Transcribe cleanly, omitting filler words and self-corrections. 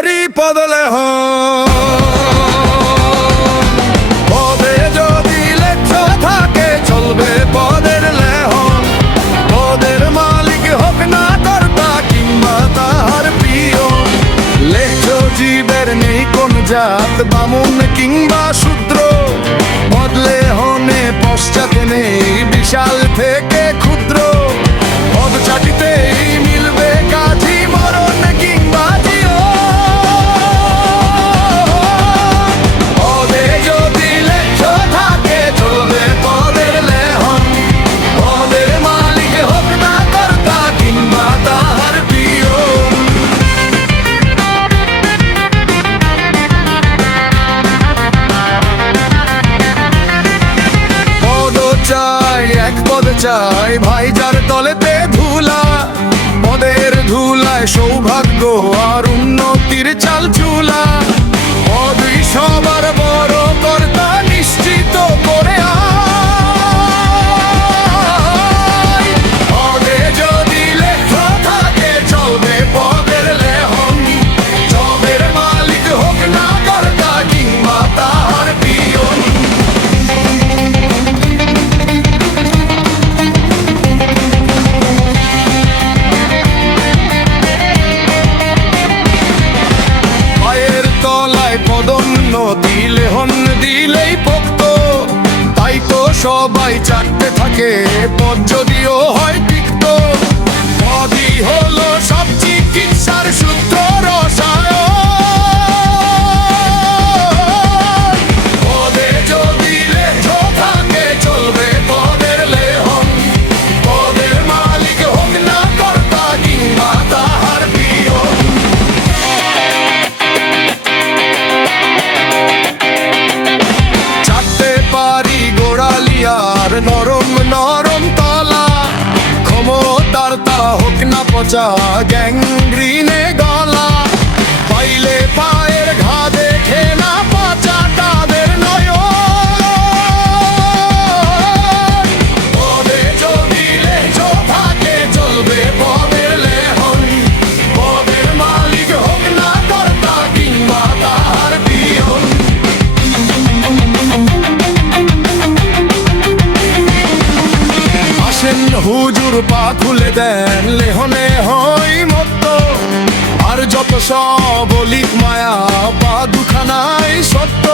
করি পদলেহ পদে যদি লেখা থাকে চলবে পদের লেহন। পদের মালিক হোক না কর্তা কিংবা তাহার প্রিয়। লেখ জীবের নেই কোন জাত, বামুন কিংবা শূদ্র। পদলেহনে পশ্চাতে নেই বিশাল থেকে ক্ষুদ্র। পদ চাটিতেই মিলবে কাজী মরণ কিংবা জীবন। পদে যদি লেখা থাকে চলবে পদের লেহন। পদের মালিক হোক না কর্তা কিংবা তাহার প্রিয়। পদ চাই এক পদ চাই ভাই যার তলেতে ধুলা। পদের ধুলায় সৌভাগ্য আর উন্নতির চাল চুলা। পদই সবার বড় কর্তা নিশ্চিত করে আয়। পদে যদি লেখা থাকে চলবে পদের লেহন। জবের মালিক হোক না কর্তা কিংবা তাহার পিয়ন। পায়ের তলায় পদোন্নতি লেহন দিলেই পোক্ত। তাই তো সবাই চাটতে থাকে পদ যদিও হয় তিক্ত। পদই হলো সব চিকিৎসার সূত্র রসায়ন। পদে যদি লেখা থাকে চলবে পদের লেহন। পদের মালিক হোক না কর্তা কিংবা তাহার পিয়ন। চাটতে পারি গোড়ালিয়ার নরম নরম তলা। ক্ষমতার তা হোক না পচা গ্যাংগ্রিনে গলা। পাইলে পায়ের ঘা দেখে না পচা তাদের নয়ন। পদে যদি লেখা থাকে চলবে পদের লেহন। পদের মালিক হোক না কর্তা কিংবা তাহার পিয়ন। আসেন হুজুর পা খুলে দেন লেহনে হই মত্ত। আর যত সব অলিক মায়া পা দুখানাই সত্য।